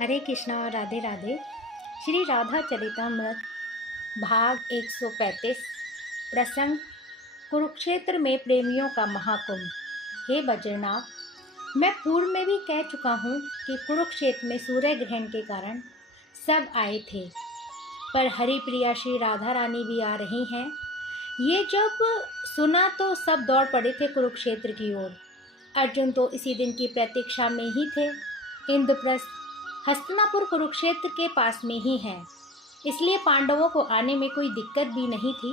हरे कृष्णा राधे राधे। श्री राधा चरितमृत भाग 135 प्रसंग कुरुक्षेत्र में प्रेमियों का महाकुंभ। हे बज्रनाथ, मैं पूर्व में भी कह चुका हूँ कि कुरुक्षेत्र में सूर्य ग्रहण के कारण सब आए थे, पर हरिप्रिया श्री राधा रानी भी आ रही हैं। ये जब सुना तो सब दौड़ पड़े थे कुरुक्षेत्र की ओर। अर्जुन तो इसी दिन की प्रतीक्षा में ही थे। इंद्रप्रस्थ हस्तिनापुर कुरुक्षेत्र के पास में ही है, इसलिए पांडवों को आने में कोई दिक्कत भी नहीं थी।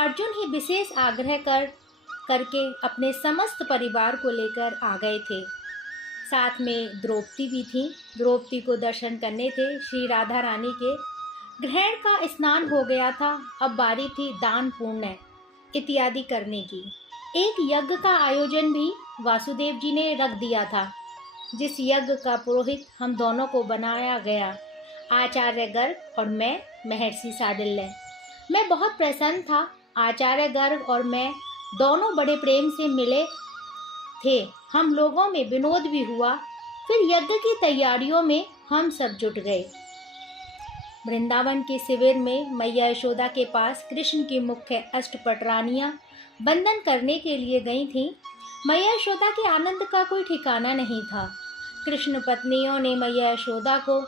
अर्जुन ही विशेष आग्रह करके अपने समस्त परिवार को लेकर आ गए थे। साथ में द्रौपदी भी थी। द्रौपदी को दर्शन करने थे। श्री राधा रानी के ग्रहण का स्नान हो गया था, अब बारी थी दान पुण्य इत्यादि करने की। एक यज्ञ का आयोजन भी वासुदेव जी ने रख दिया था, जिस यज्ञ का पुरोहित हम दोनों को बनाया गया, आचार्य गर्ग और मैं महर्षि शांडिल्य। मैं बहुत प्रसन्न था। आचार्य गर्ग और मैं दोनों बड़े प्रेम से मिले थे। हम लोगों में विनोद भी हुआ। फिर यज्ञ की तैयारियों में हम सब जुट गए। वृंदावन के शिविर में मैया यशोदा के पास कृष्ण की मुख्य अष्टपट रानियां बंधन करने के लिए गई थीं। मैया यशोदा के आनंद का कोई ठिकाना नहीं था। कृष्ण पत्नियों ने मैया यशोदा को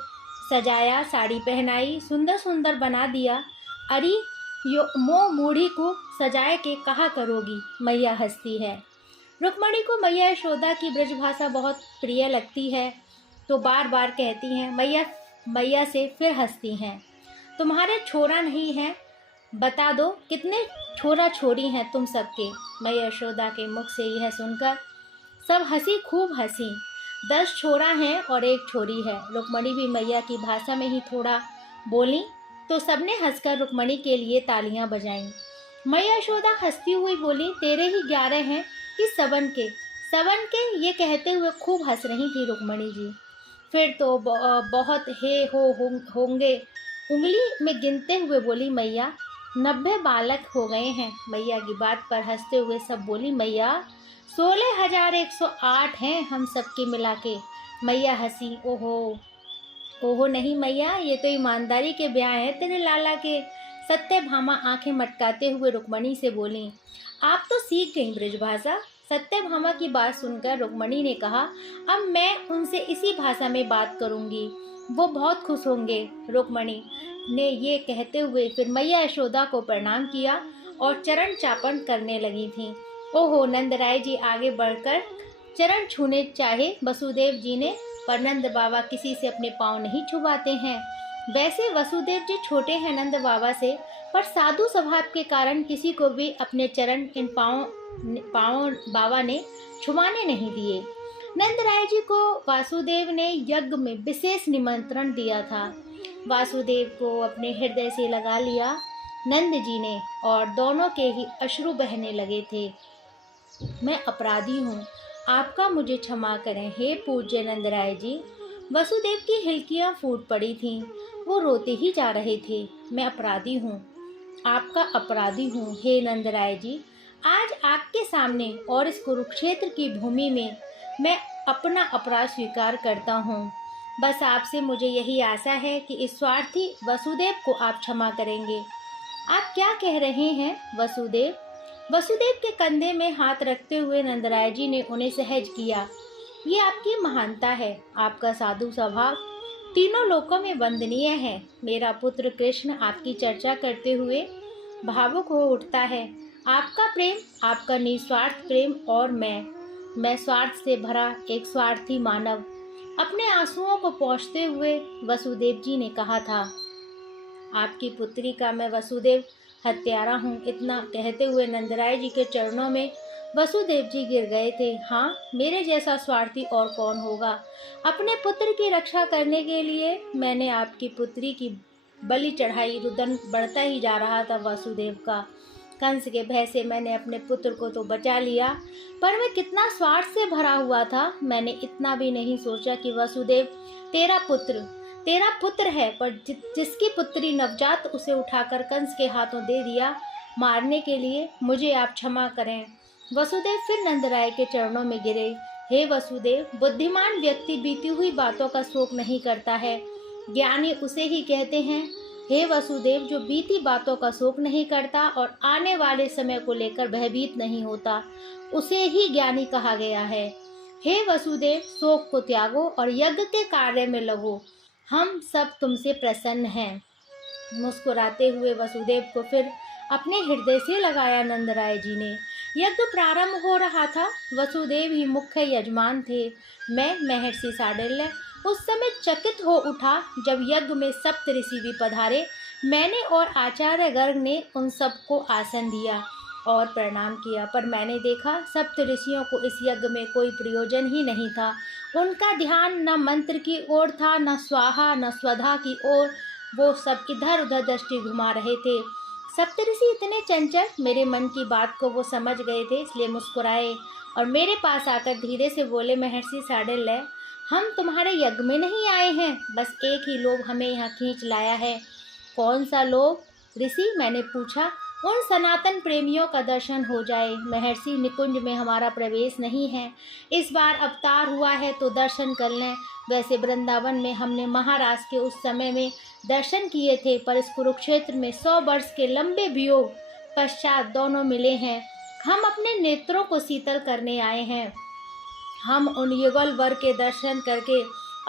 सजाया, साड़ी पहनाई, सुंदर सुंदर बना दिया। अरे मोह मूढ़ी को सजाए के कहा करोगी, मैया हंसती है। रुक्मणी को मैया यशोदा की ब्रजभाषा बहुत प्रिय लगती है, तो बार बार कहती हैं मैया मैया से, फिर हंसती हैं। तुम्हारे छोरा नहीं हैं, बता दो कितने छोरा छोरी हैं तुम सबके। मैया यशोदा के मुख से यह सुनकर सब हंसी, खूब हंसी। 10 छोरा हैं और 1 छोरी है। रुक्मणी भी मैया की भाषा में ही थोड़ा बोली, तो सबने हंसकर रुक्मणी के लिए तालियां बजाईं। मैया यशोदा हंसती हुई बोली, तेरे ही 11 हैं कि सबन के ये कहते हुए खूब हंस रही थी रुक्मणी जी। फिर तो बहुत होंगे उंगली में गिनते हुए बोली, मैया 90 बालक हो गए हैं। मैया की बात पर हंसते हुए सब बोली, मैया 16,108 हैं हम सबके मिला के। मैया हंसी, ओहो नहीं मैया, ये तो ईमानदारी के ब्याह है तेरे लाला के। सत्यभामा आंखें मटकाते हुए रुक्मणी से बोली, आप तो सीख गई ब्रजभाषा। सत्यभामा की बात सुनकर रुक्मणी ने कहा, अब मैं उनसे इसी भाषा में बात करूंगी, वो बहुत खुश होंगे। रुक्मणी ने ये कहते हुए फिर मैया यशोदा को प्रणाम किया और चरण चापन करने लगी थी। ओहो, नंदराय जी आगे बढ़कर चरण छूने चाहे वसुदेव जी ने, पर नंद बाबा किसी से अपने पाँव नहीं छुपाते हैं। वैसे वसुदेव जी छोटे हैं नंद बाबा से, पर साधु स्वभाव के कारण किसी को भी अपने चरण इन पाँव बाबा ने छुपाने नहीं दिए। नंदराय जी को वासुदेव ने यज्ञ में विशेष निमंत्रण दिया था। वासुदेव को अपने हृदय से लगा लिया नंद जी ने, और दोनों के ही अश्रु बहने लगे थे। मैं अपराधी हूँ, आपका मुझे क्षमा करें हे पूज्य नंदराय जी। वसुदेव की हिलकियाँ फूट पड़ी थीं, वो रोते ही जा रहे थे। मैं अपराधी हूँ, आपका अपराधी हूँ हे नंदराय जी। आज आपके सामने और इस कुरुक्षेत्र की भूमि में मैं अपना अपराध स्वीकार करता हूँ। बस आपसे मुझे यही आशा है कि इस स्वार्थी वसुदेव को आप क्षमा करेंगे। आप क्या कह रहे हैं वसुदेव? वसुदेव के कंधे में हाथ रखते हुए नंदराय जी ने उन्हें सहज किया। ये आपकी महानता है, आपका साधु स्वभाव तीनों लोकों में वंदनीय है। मेरा पुत्र कृष्ण आपकी चर्चा करते हुए भावुक हो उठता है। आपका प्रेम, आपका निस्वार्थ प्रेम, और मैं स्वार्थ से भरा एक स्वार्थी मानव। अपने आंसुओं को पोंछते हुए वसुदेव जी ने कहा था, आपकी पुत्री का मैं वसुदेव हत्यारा हूँ। इतना कहते हुए नंदराय जी के चरणों में वसुदेव जी गिर गए थे। हाँ, मेरे जैसा स्वार्थी और कौन होगा। अपने पुत्र की रक्षा करने के लिए मैंने आपकी पुत्री की बलि चढ़ाई। रुदन बढ़ता ही जा रहा था वासुदेव का। कंस के भय से मैंने अपने पुत्र को तो बचा लिया, पर मैं कितना स्वार्थ से भरा हुआ था। मैंने इतना भी नहीं सोचा कि वसुदेव तेरा पुत्र है, पर जिसकी पुत्री नवजात उसे उठाकर कंस के हाथों दे दिया मारने के लिए। मुझे आप क्षमा करें। वसुदेव फिर नंदराय के चरणों में गिरे। हे वसुदेव, बुद्धिमान व्यक्ति बीती हुई बातों का शोक नहीं करता है, ज्ञानी उसे ही कहते हैं। हे वसुदेव, जो बीती बातों का शोक नहीं करता और आने वाले समय को लेकर भयभीत नहीं होता, उसे ही ज्ञानी कहा गया है। हे वसुदेव, शोक को त्यागो और यज्ञ के कार्य में लगो, हम सब तुमसे प्रसन्न हैं। मुस्कुराते हुए वसुदेव को फिर अपने हृदय से लगाया नंदराय जी ने। यज्ञ प्रारंभ हो रहा था। वसुदेव ही मुख्य यजमान थे। मैं महर्षि शांडिल्य उस समय चकित हो उठा जब यज्ञ में सप्त ऋषि भी पधारे। मैंने और आचार्य गर्ग ने उन सबको आसन दिया और प्रणाम किया, पर मैंने देखा सप्त ऋषियों को इस यज्ञ में कोई प्रयोजन ही नहीं था। उनका ध्यान न मंत्र की ओर था, न स्वाहा न स्वधा की ओर। वो सब इधर उधर दृष्टि घुमा रहे थे। सप्तऋषि इतने चंचल, मेरे मन की बात को वो समझ गए थे, इसलिए मुस्कुराए और मेरे पास आकर धीरे से बोले, महर्षि शांडिल्य, हम तुम्हारे यज्ञ में नहीं आए हैं, बस एक ही लोभ हमें यहाँ खींच लाया है। कौन सा लोभ ऋषि? मैंने पूछा। उन सनातन प्रेमियों का दर्शन हो जाए। महर्षि, निकुंज में हमारा प्रवेश नहीं है, इस बार अवतार हुआ है तो दर्शन कर लें। वैसे वृंदावन में हमने महाराज के उस समय में दर्शन किए थे, पर इस कुरुक्षेत्र में 100 वर्ष के लंबे वियोग पश्चात दोनों मिले हैं। हम अपने नेत्रों को शीतल करने आए हैं। हम उन युगल वर के दर्शन करके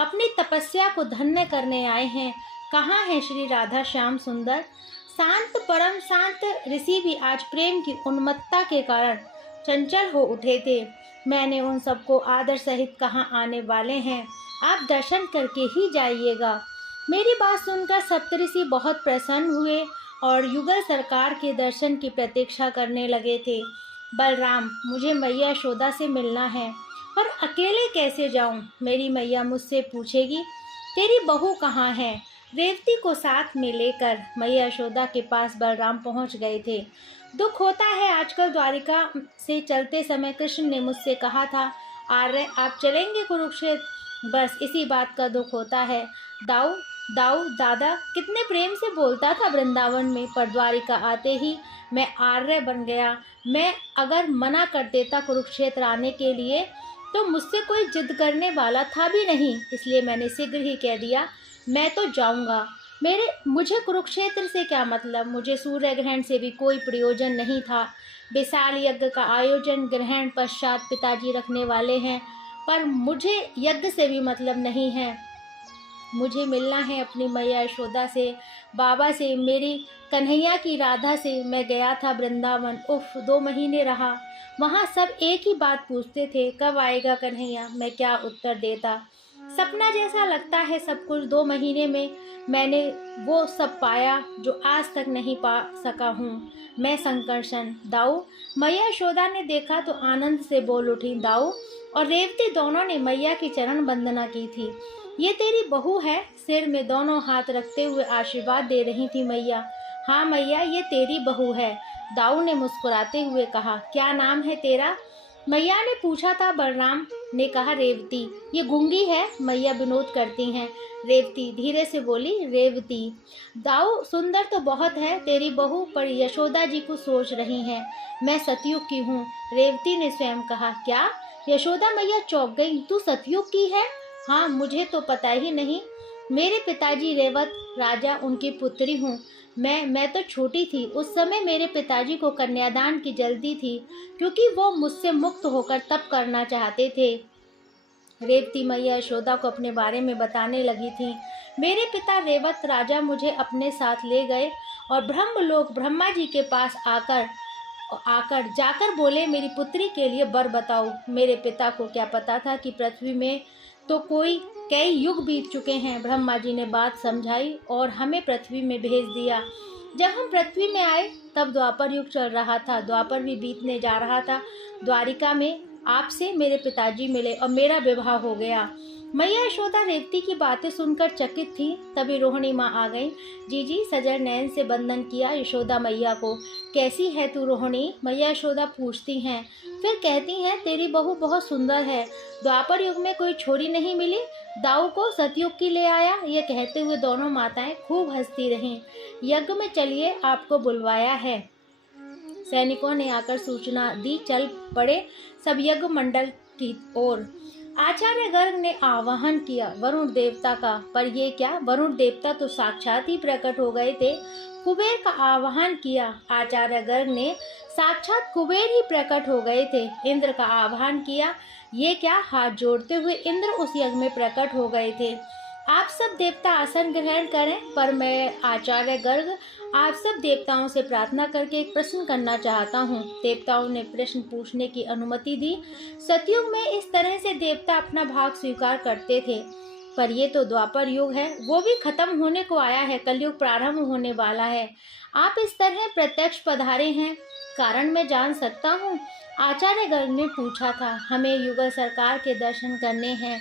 अपनी तपस्या को धन्य करने आए हैं। कहाँ है श्री राधा श्याम सुंदर? शांत परम शांत ऋषि भी आज प्रेम की उन्मत्तता के कारण चंचल हो उठे थे। मैंने उन सबको आदर सहित कहाँ आने वाले हैं, आप दर्शन करके ही जाइएगा। मेरी बात सुनकर सप्तऋषि बहुत प्रसन्न हुए और युगल सरकार के दर्शन की प्रतीक्षा करने लगे थे। बलराम, मुझे मैया यशोदा से मिलना है, पर अकेले कैसे जाऊं? मेरी मैया मुझसे पूछेगी, तेरी बहू कहाँ है? रेवती को साथ में लेकर मैया यशोदा के पास बलराम पहुंच गए थे। दुख होता है, आजकल द्वारिका से चलते समय कृष्ण ने मुझसे कहा था, आर्य आप चलेंगे कुरुक्षेत्र, बस इसी बात का दुख होता है। दाऊ दाऊ दादा कितने प्रेम से बोलता था वृंदावन में, पर द्वारिका आते ही मैं आर्य बन गया। मैं अगर मना कर देता कुरुक्षेत्र आने के लिए तो मुझसे कोई जिद करने वाला था भी नहीं, इसलिए मैंने शीघ्र ही कह दिया, मैं तो जाऊंगा। मुझे कुरुक्षेत्र से क्या मतलब, मुझे सूर्य ग्रहण से भी कोई प्रयोजन नहीं था। विशाल यज्ञ का आयोजन ग्रहण पश्चात पिताजी रखने वाले हैं, पर मुझे यज्ञ से भी मतलब नहीं है। मुझे मिलना है अपनी मैया यशोदा से, बाबा से, मेरी कन्हैया की राधा से। मैं गया था वृंदावन, उफ 2 महीने रहा वहाँ। सब एक ही बात पूछते थे, कब आएगा कन्हैया? मैं क्या उत्तर देता? सपना जैसा लगता है सब कुछ। 2 महीने में मैंने वो सब पाया जो आज तक नहीं पा सका हूँ मैं। संकर्षण, दाऊ मैया यशोदा ने देखा तो आनंद से बोल उठी। दाऊ और रेवती दोनों ने मैया की चरण वंदना की थी। ये तेरी बहू है? सिर में दोनों हाथ रखते हुए आशीर्वाद दे रही थी मैया। हाँ मैया, ये तेरी बहू है, दाऊ ने मुस्कुराते हुए कहा। क्या नाम है तेरा? मैया ने पूछा था। बलराम ने कहा, रेवती। ये गूंगी है, मैया विनोद करती हैं। रेवती धीरे से बोली, रेवती। दाऊ सुंदर तो बहुत है तेरी बहू, पर यशोदा जी को सोच रही हैं। मैं सतयुग की हूँ, रेवती ने स्वयं कहा। क्या? यशोदा मैया चौंक गई। तू सतयुग की है? हाँ, मुझे तो पता ही नहीं। मेरे पिताजी रेवत राजा, उनकी पुत्री हूँ। मैं तो छोटी थी उस समय। मेरे पिताजी को कन्यादान की जल्दी थी, क्योंकि वो मुझसे मुक्त होकर तप करना चाहते थे। रेवती मैया यशोदा को अपने बारे में बताने लगी थी। मेरे पिता रेवत राजा मुझे अपने साथ ले गए और ब्रह्मलोक ब्रह्मा जी के पास आकर जाकर बोले, मेरी पुत्री के लिए वर बताओ। मेरे पिता को क्या पता था कि पृथ्वी में तो कई युग बीत चुके हैं। ब्रह्मा जी ने बात समझाई और हमें पृथ्वी में भेज दिया। जब हम पृथ्वी में आए तब द्वापर युग चल रहा था, द्वापर भी बीतने जा रहा था। द्वारिका में आपसे मेरे पिताजी मिले और मेरा विवाह हो गया। मैया यशोदा रेवती की बातें सुनकर चकित थी। तभी रोहिणी माँ आ गई। जीजी सजल नयन से बंदन किया यशोदा मैया को। कैसी है तू रोहिणी? मैया यशोदा पूछती हैं। फिर कहती हैं, तेरी बहू बहुत सुंदर है। द्वापर युग में कोई छोरी नहीं मिली, दाऊ को सतयुग की ले आया। ये कहते हुए दोनों माताएं खूब हंसती रहीं। यज्ञ में चलिए, आपको बुलवाया है। सैनिकों ने आकर सूचना दी, चल पड़े। सब यज्ञ मंडल की ओर। आचार्य गर्ग ने आवाहन किया वरुण देवता का, पर ये क्या, वरुण देवता तो साक्षात ही प्रकट हो गए थे। कुबेर का आवाहन किया, आचार्य गर्ग ने, साक्षात कुबेर ही प्रकट हो गए थे। इंद्र का आह्वान किया, ये क्या, हाथ जोड़ते हुए इंद्र उस यज्ञ में प्रकट हो गए थे। आप सब देवता आसन ग्रहण करें, पर मैं आचार्य गर्ग आप सब देवताओं से प्रार्थना करके एक प्रश्न करना चाहता हूँ। देवताओं ने प्रश्न पूछने की अनुमति दी। सतयुग में इस तरह से देवता अपना भाग स्वीकार करते थे, पर ये तो द्वापर युग है, वो भी खत्म होने को आया है, कलयुग प्रारंभ होने वाला है। आप इस तरह प्रत्यक्ष पधारे हैं, कारण मैं जान सकता हूँ? आचार्य गर्ग ने पूछा था। हमें युगल सरकार के दर्शन करने हैं,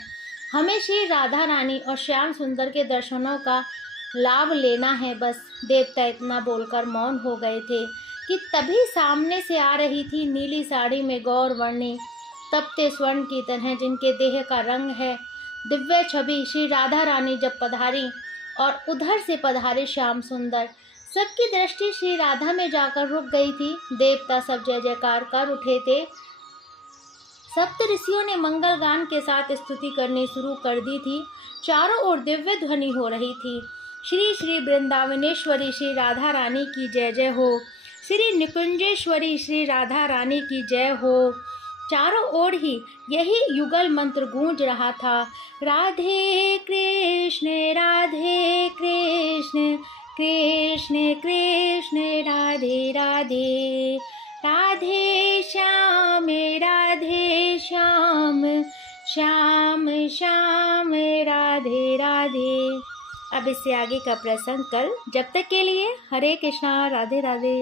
हमें श्री राधा रानी और श्याम सुंदर के दर्शनों का लाभ लेना है बस। देवता इतना बोलकर मौन हो गए थे कि तभी सामने से आ रही थी नीली साड़ी में गौर वर्णी, तपते स्वर्ण की तरह जिनके देह का रंग है दिव्य छवि श्री राधा रानी जब पधारी और उधर से पधारे श्याम सुंदर। सबकी दृष्टि श्री राधा में जाकर रुक गई थी। देवता सब जय जयकार कर उठे थे। सप्त ऋषियों ने मंगल गान के साथ स्तुति करनी शुरू कर दी थी। चारों ओर दिव्य ध्वनि हो रही थी। श्री श्री वृंदावनेश्वरी श्री राधा रानी की जय जय हो, श्री निकुंजेश्वरी श्री राधा रानी की जय हो। चारों ओर ही यही युगल मंत्र गूंज रहा था। राधे कृष्ण कृष्ण कृष्ण राधे राधे, राधे श्याम श्याम श्याम राधे राधे। अब इससे आगे का प्रसंग कल। जब तक के लिए हरे कृष्णा, राधे राधे।